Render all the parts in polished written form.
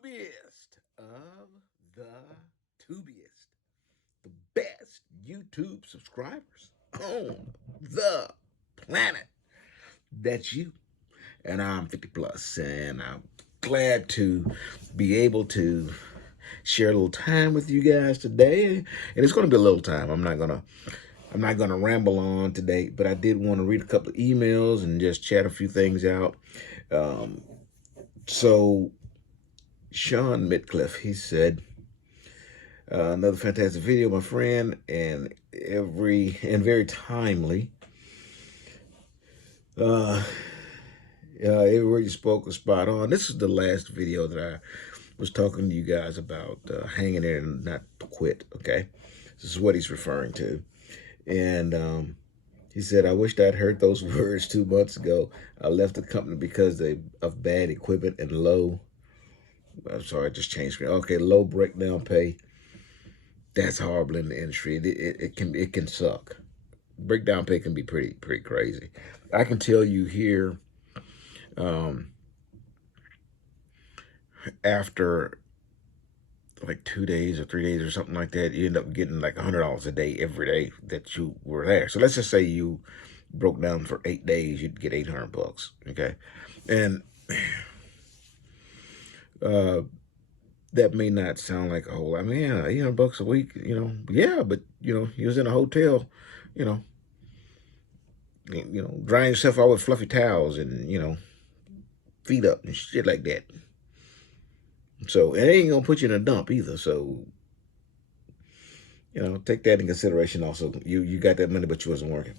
tubiest of the tubiest, the best YouTube subscribers on the planet. That's you. And I'm 50 plus, and I'm glad to be able to share a little time with you guys today. And it's going to be a little time. I'm not gonna ramble on today, but I did want to read a couple of emails and just chat a few things out. Um, so Sean Mitcliffe, he said, another fantastic video, my friend, and very timely. Uh, every word you spoke was spot on. This is the last video that I was talking to you guys about, hanging in and not to quit. Okay, this is what he's referring to, and he said, "I wished I'd heard those words 2 months ago. I left the company because of bad equipment and low." I'm sorry, I just changed screen. Okay, low breakdown pay. That's horrible in the industry. It can suck. Breakdown pay can be pretty crazy. I can tell you here, um, after like 2 days or 3 days or something like that, you end up getting like $100 a day every day that you were there. So let's just say you broke down for 8 days, you'd get 800 bucks. Okay, and uh, that may not sound like a whole lot. I mean, yeah, 800 bucks a week, yeah, but you was in a hotel, you know, drying yourself out with fluffy towels and feet up and shit like that. So it ain't gonna put you in a dump either. So take that in consideration. Also, you got that money, but you wasn't working.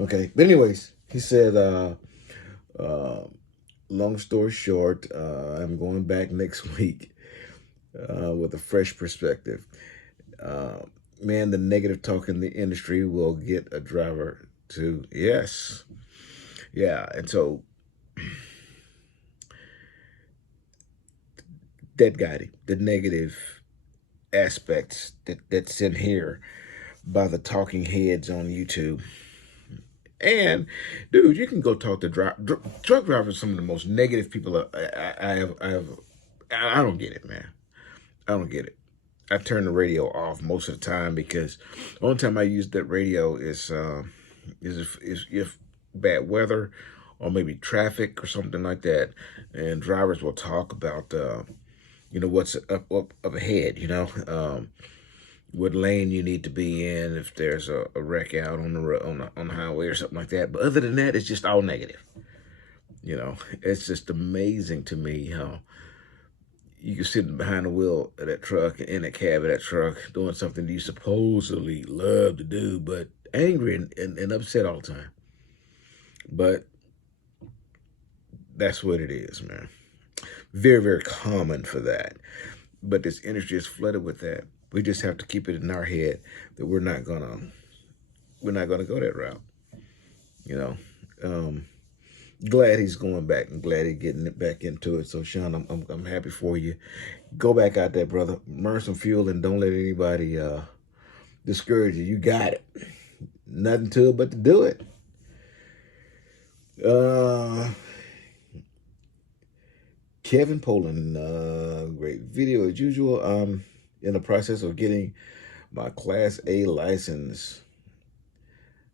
Okay, but anyways, he said, uh, long story short, I'm going back next week with a fresh perspective. Uh, Man, the negative talk in the industry will get a driver to yes, yeah, and so that guiding the negative aspects that's in here by the talking heads on YouTube. And dude, you can go talk to truck drivers. Some of the most negative people I don't get it, man. I don't get it. I turn the radio off most of the time because the only time I use that radio is if bad weather or maybe traffic or something like that, and drivers will talk about what's up ahead. What lane you need to be in if there's a wreck out on the highway or something like that. But other than that, it's just all negative. It's just amazing to me how you can sit behind the wheel of that truck, in the cab of that truck, doing something you supposedly love to do, but angry and upset all the time. But that's what it is, man. Very, very common for that. But this industry is flooded with that. We just have to keep it in our head that we're not gonna go that route. You know. Glad he's going back and glad he's getting it back into it. So Sean, I'm happy for you. Go back out there, brother. Burn some fuel and don't let anybody discourage you. You got it. Nothing to it but to do it. Kevin Poland, great video as usual. I'm in the process of getting my Class A license.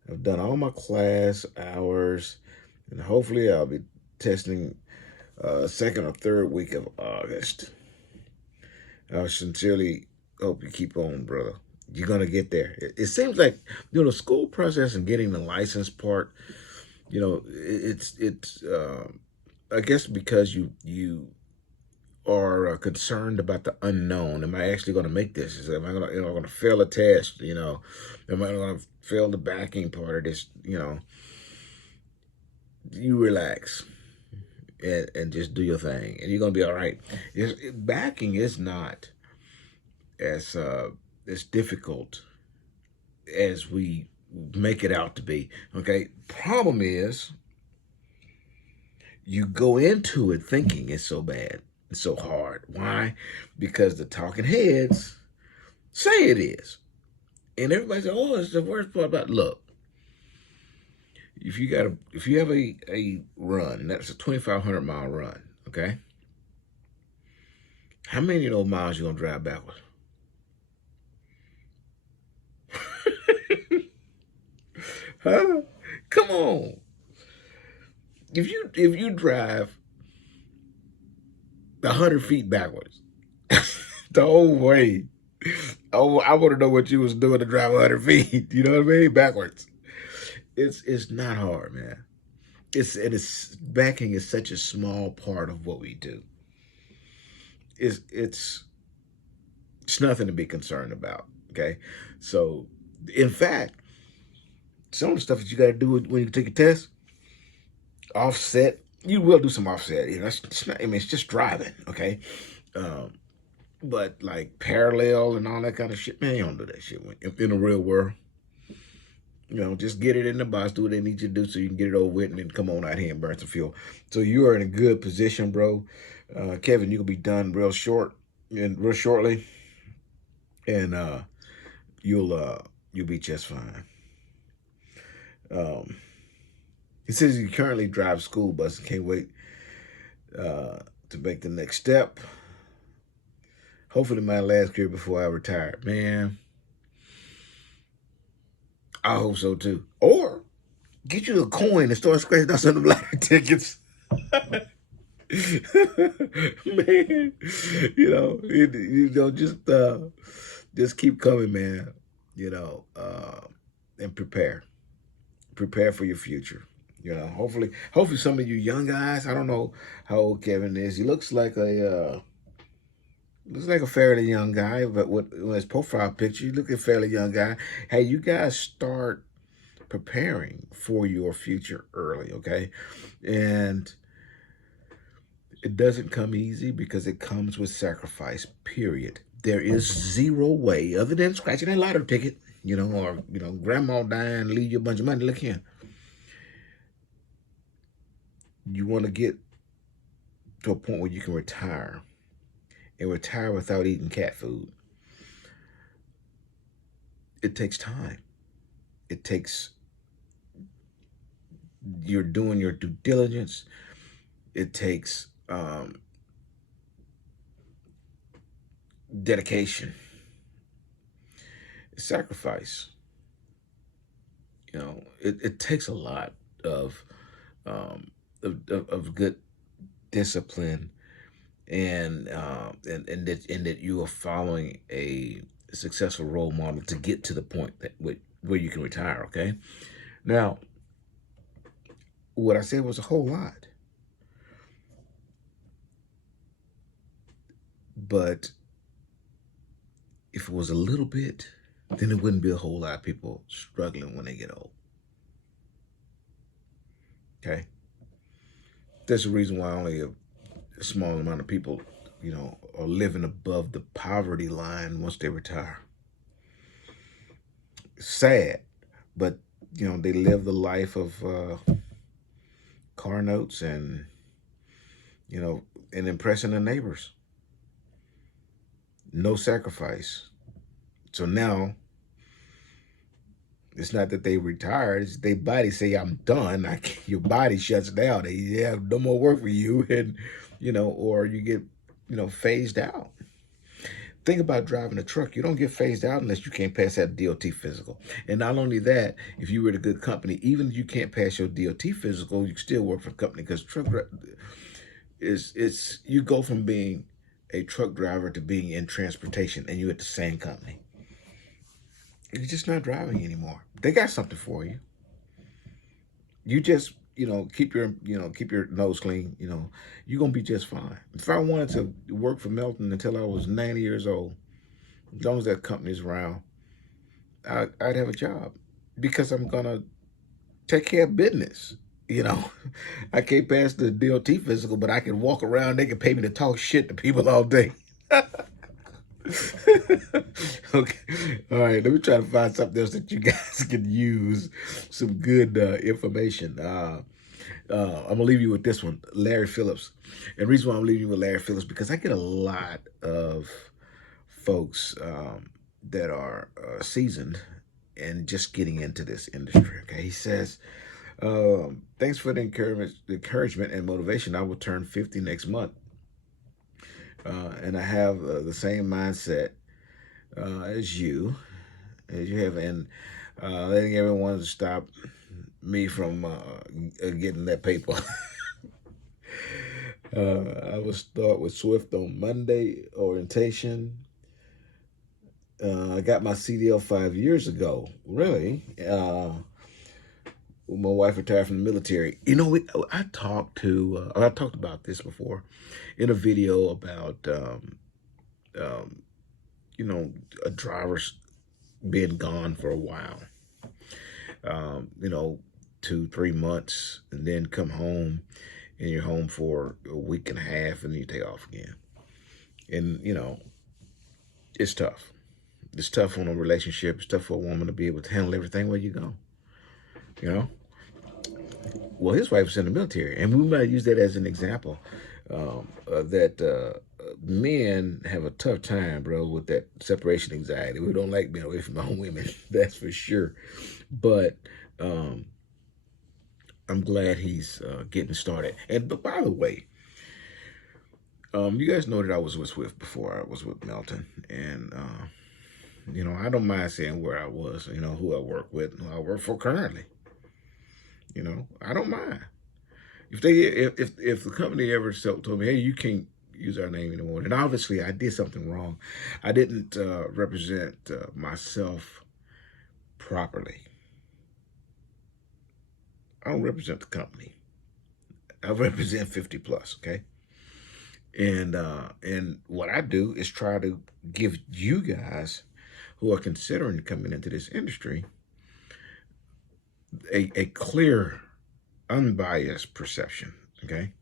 I've done all my class hours, and hopefully I'll be testing second or third week of August. I sincerely hope you keep on, brother. You're gonna get there. It seems like the school process and getting the license part. It's I guess because you are concerned about the unknown. Am I actually going to make this? Am I going to fail a test? Am I going to fail the backing part of this? You relax and just do your thing, and you're going to be all right. Backing is not as difficult as we make it out to be. Okay, problem is you go into it thinking it's so bad, it's so hard. Why? Because the talking heads say it is, and everybody says, "Oh, it's the worst part about." Look, if you have a run, that's a 2,500 mile run, okay, How many of those miles you gonna drive backwards? Huh? Come on. If you drive 100 feet backwards the whole way, oh, I want to know what you was doing to drive 100 feet. You know what I mean? Backwards. It's not hard, man. It's backing is such a small part of what we do. It's it's it's nothing to be concerned about. Okay, so in fact, some of the stuff that you got to do when you take a test, offset. You will do some offset. You know, it's not. I mean, it's just driving. Okay, um, but like parallel and all that kind of shit, man, you don't do that shit in the real world. You know, just get it in the box, do what they need you to do so you can get it over with and then come on out here and burn some fuel. So you are in a good position, bro. Kevin, you'll be done real shortly, and you'll be just fine. Um, he says he currently drives school bus and can't wait to make the next step. Hopefully my last career before I retire. Man, I hope so too. Or get you a coin and start scratching out some of the lottery tickets. Man, just keep coming, man. You know, and prepare for your future. You know, hopefully some of you young guys. I don't know how old Kevin is. He looks like a fairly young guy, but with his profile picture, you look at a fairly young guy. Hey, you guys start preparing for your future early, okay? And it doesn't come easy because it comes with sacrifice, period. There is zero way, other than scratching that lottery ticket, or grandma dying, leave you a bunch of money. Look here. You want to get to a point where you can retire and retire without eating cat food. It takes time. It takes you're doing your due diligence. It takes dedication, sacrifice. It takes a lot of of good discipline, and that you are following a successful role model to get to the point where you can retire. Okay, now what I said was a whole lot, but if it was a little bit, then it wouldn't be a whole lot of people struggling when they get old. Okay, that's the reason why only a small amount of people, are living above the poverty line once they retire. Sad, but they live the life of car notes and and impressing the neighbors. No sacrifice. So now it's not that they retired; it's their body say, "I'm done." Your body shuts down. They have no more work for you, and or you get phased out. Think about driving a truck. You don't get phased out unless you can't pass that DOT physical. And not only that, if you were at a good company, even if you can't pass your DOT physical, you can still work for the company because you go from being a truck driver to being in transportation, and you're at the same company. You're just not driving anymore. They got something for you. You just keep your nose clean. You're gonna be just fine. If I wanted to work for Melton until I was 90 years old, as long as that company's around, I'd have a job because I'm gonna take care of business. I can't pass the DOT physical, but I can walk around. They can pay me to talk shit to people all day. Okay. All right. Let me try to find something else that you guys can use. Some good information. I'm gonna leave you with this one, Larry Phillips. And the reason why I'm leaving you with Larry Phillips because I get a lot of folks that are seasoned and just getting into this industry. Okay, he says, "Thanks for the encouragement and motivation. I will turn 50 next month. And I have the same mindset as you have, and letting everyone stop me from getting that paper. I will start with Swift on Monday orientation. I got my CDL 5 years ago. Really? When my wife retired from the military. You know, I talked about this before in a video about, um, a driver's being gone for a while. 2-3 months, and then come home, and you're home for a week and a half, and then you take off again. And, it's tough. It's tough on a relationship. It's tough for a woman to be able to handle everything where you go. You know? Well, his wife was in the military, and we might use that as an example that men have a tough time, bro, with that separation anxiety. We don't like being away from our women, that's for sure. But I'm glad he's getting started. And but by the way, you guys know that I was with Swift before I was with Melton, and I don't mind saying where I was, who I work with, who I work for currently. I don't mind. If the company ever told me, hey, you can't use our name anymore, then obviously I did something wrong. I didn't represent myself properly. I don't represent the company. I represent 50 plus, okay? And what I do is try to give you guys who are considering coming into this industry a clear, unbiased perception, okay?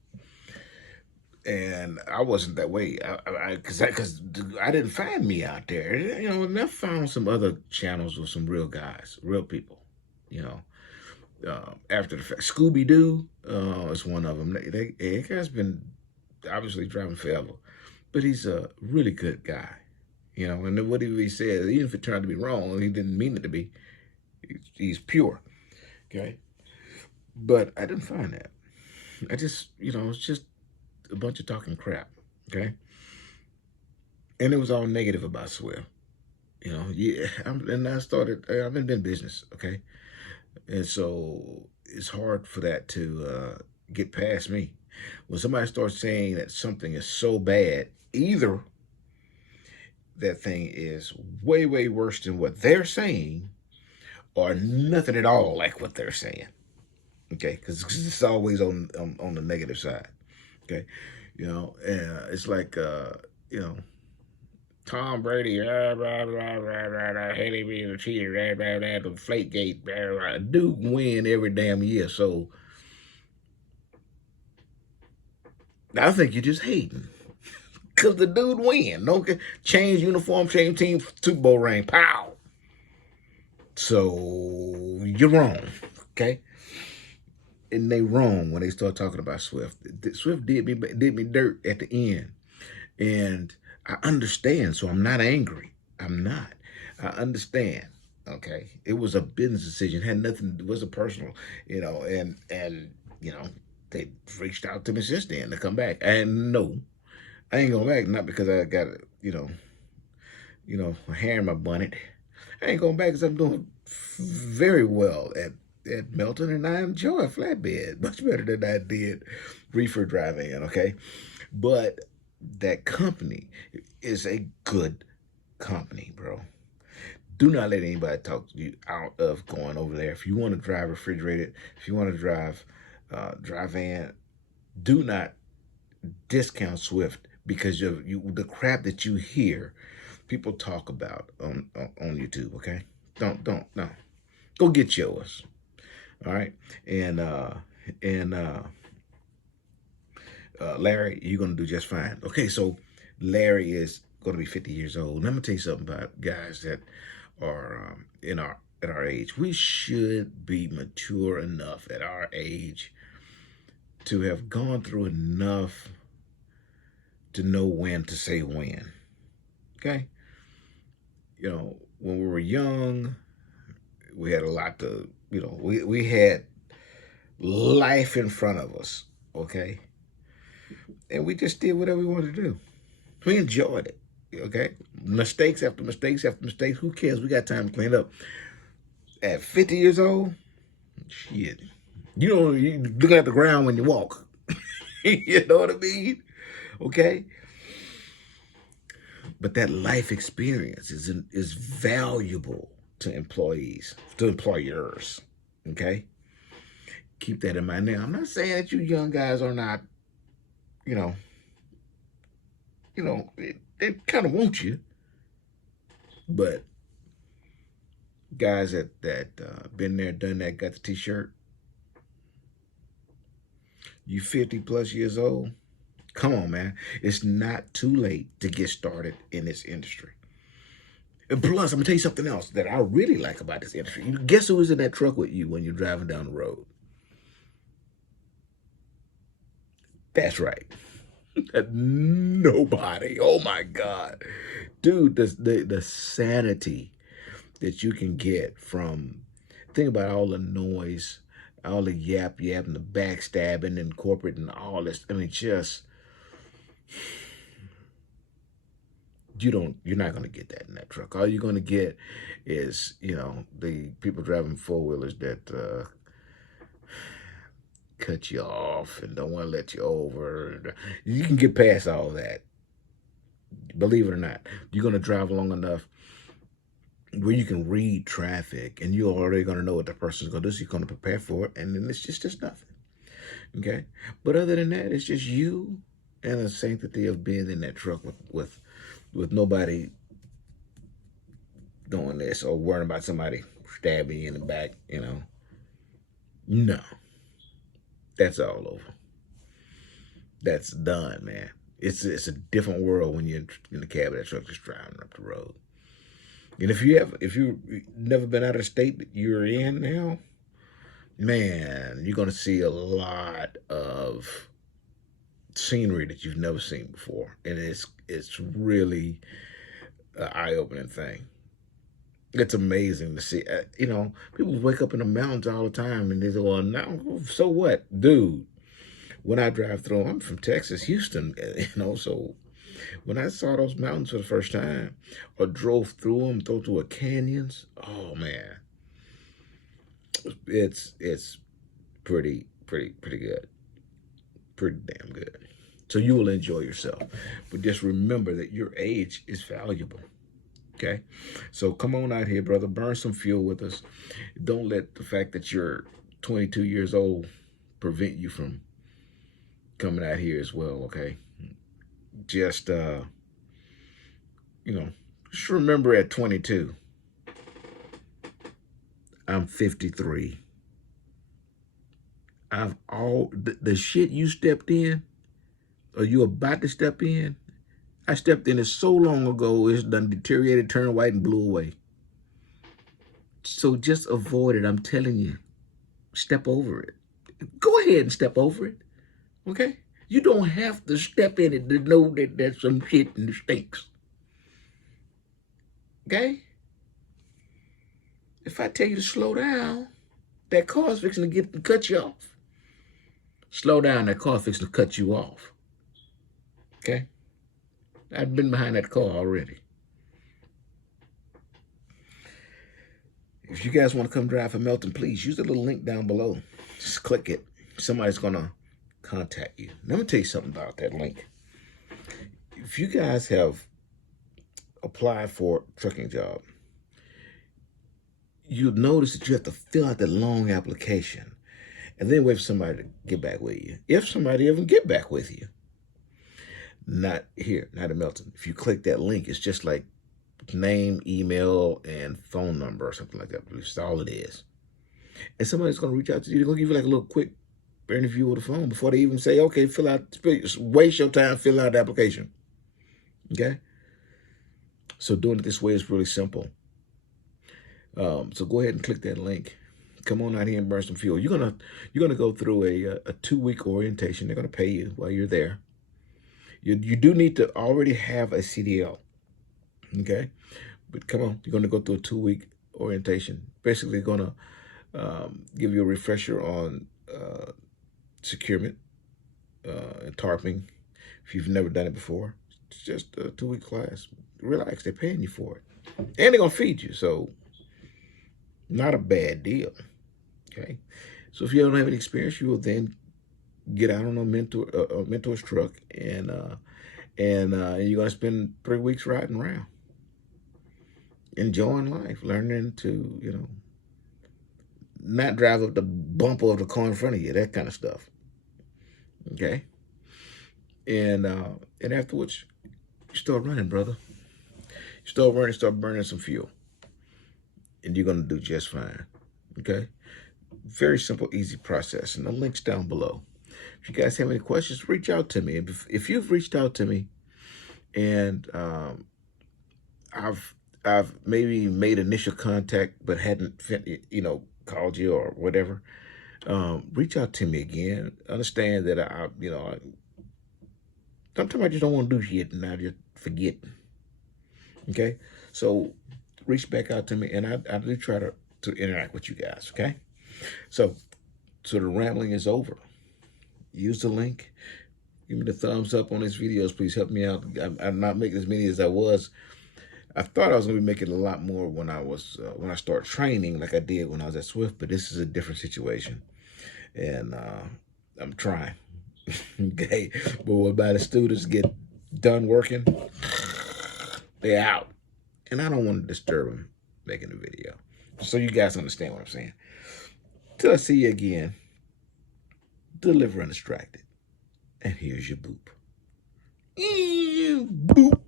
And I wasn't that way, because I didn't find me out there. And I found some other channels with some real guys, real people. After the fact, Scooby Doo is one of them. That guy's been obviously driving forever, but he's a really good guy. And what he said, even if it turned out to be wrong, he didn't mean it to be. He's pure, okay? But I didn't find that. I just, it's just a bunch of talking crap, okay? And it was all negative about Swift, yeah. And I started, I've been in business, okay? And so it's hard for that to get past me. When somebody starts saying that something is so bad, either that thing is way, way worse than what they're saying, or nothing at all like what they're saying. Okay, because it's always on the negative side. Okay, it's like Tom Brady, Haley being a cheater, the Flakegate, Duke win every damn year. So I think you're just hating. Because the dude win. No change uniform, change team, Super Bowl ring, pow. So you're wrong, okay? And they wrong when they start talking about Swift. Swift did me dirt at the end. And I understand, so I'm not angry. I'm not. I understand. Okay. It was a business decision. It had nothing, it wasn't personal, and they reached out to me since then to come back. And no, I ain't going back, not because I got a hair in my bonnet. I ain't going back because I'm doing very well at Melton, and I enjoy Flatbed much better than I did reefer driving, okay? But that company is a good company, bro. Do not let anybody talk you out of going over there. If you want to drive refrigerated, if you want to drive van, do not discount Swift because the crap that you hear people talk about on YouTube. Okay, no. Go get yours. All right, and Larry, you're gonna do just fine. Okay, so Larry is gonna be 50 years old. And I'm gonna tell you something about guys that are at our age. We should be mature enough at our age to have gone through enough to know when to say when. Okay, when we were young, we had a lot to, we had life in front of us. Okay, and we just did whatever we wanted to do. We enjoyed it. Okay, mistakes after mistakes after mistakes. Who cares? We got time to clean up. At 50 years old, shit, you look at the ground when you walk. You know what I mean? Okay, but that life experience is valuable to employees, to employers. Okay, keep that in mind. Now, I'm not saying that you young guys are not, you know, they kind of want you, but guys that been there, done that, got the T-shirt. You 50 plus years old. Come on, man. It's not too late to get started in this industry. And plus, I'm gonna tell you something else that I really like about this industry. You guess who was in that truck with you when you're driving down the road? That's right. Nobody. Oh my God. Dude, the sanity that you can get from, think about all the noise, all the yap and the backstabbing and corporate and all this. I mean, just you're not going to get that in that truck. All you're going to get is, the people driving four-wheelers that cut you off and don't want to let you over. You can get past all that. Believe it or not, you're going to drive long enough where you can read traffic and you're already going to know what the person's going to do, so you're going to prepare for it, and then it's just nothing. Okay? But other than that, it's just you and the sanctity of being in that truck with nobody doing this or worrying about somebody stabbing you in the back, No. That's all over. That's done, man. It's a different world when you're in the cab of that truck just driving up the road. And if you've never been out of the state that you're in now, man, you're gonna see a lot of scenery that you've never seen before, and it's really an eye-opening thing. It's amazing to see. People wake up in the mountains all the time, and they say, "Well, now, so what, dude?" When I drive through, I'm from Texas, Houston, so when I saw those mountains for the first time, or drove through them, through a canyons, oh man, it's pretty good, pretty damn good. So you will enjoy yourself, but just remember that your age is valuable. Okay, so come on out here, brother. Burn some fuel with us. Don't let the fact that you're 22 years old prevent you from coming out here as well. Okay, just just remember, at 22, I'm 53. The shit you stepped in, or you about to step in, I stepped in it so long ago, it's done deteriorated, turned white, and blew away. So just avoid it. I'm telling you, step over it. Go ahead and step over it. Okay? You don't have to step in it to know that there's some shit and it stinks. Okay? If I tell you to slow down, that car's fixing to cut you off. Slow down, that car's fixing to cut you off. Okay? I've been behind that car already. If you guys want to come drive for Melton, please use the little link down below. Just click it. Somebody's going to contact you. Let me tell you something about that link. If you guys have applied for a trucking job, you'll notice that you have to fill out that long application and then wait for somebody to get back with you. If somebody ever get back with you. Not here, not in Melton. If you click that link, it's just like name, email, and phone number or something like that. That's all it is. And somebody's going to reach out to you. They're going to give you like a little quick interview with the phone before they even say, okay, waste your time, fill out the application. Okay? So doing it this way is really simple. So go ahead and click that link. Come on out here and burn some fuel. You're gonna go through a 2-week orientation. They're gonna pay you while you're there. You do need to already have a CDL. Okay, but come on, you're gonna go through a 2-week orientation. Basically, gonna give you a refresher on securement and tarping if you've never done it before. It's just a 2-week class. Relax, they're paying you for it. And they're going to feed you, so not a bad deal, okay? So if you don't have any experience, you will then get out on a mentor's truck, and you're going to spend 3 weeks riding around, enjoying life, learning to, not drive up the bumper of the car in front of you, that kind of stuff, okay? And afterwards, you start running, brother. You start running, start burning some fuel, and you're going to do just fine, okay? Very simple, easy process, and the link's down below. If you guys have any questions, reach out to me. If you've reached out to me and I've maybe made initial contact but hadn't called you or whatever, reach out to me again. Understand that sometimes I just don't want to do shit and I just forget. Okay, so reach back out to me, and I do try to interact with you guys. Okay, so the rambling is over. Use the link. Give me the thumbs up on these videos. Please help me out. I'm not making as many as I was. I thought I was going to be making a lot more when I start training like I did when I was at Swift, but this is a different situation, and I'm trying. Okay, but when the students get done working, they're out, and I don't want to disturb them making the video. So you guys understand what I'm saying. Till I see you again, deliver undistracted, and here's your boop. Boop.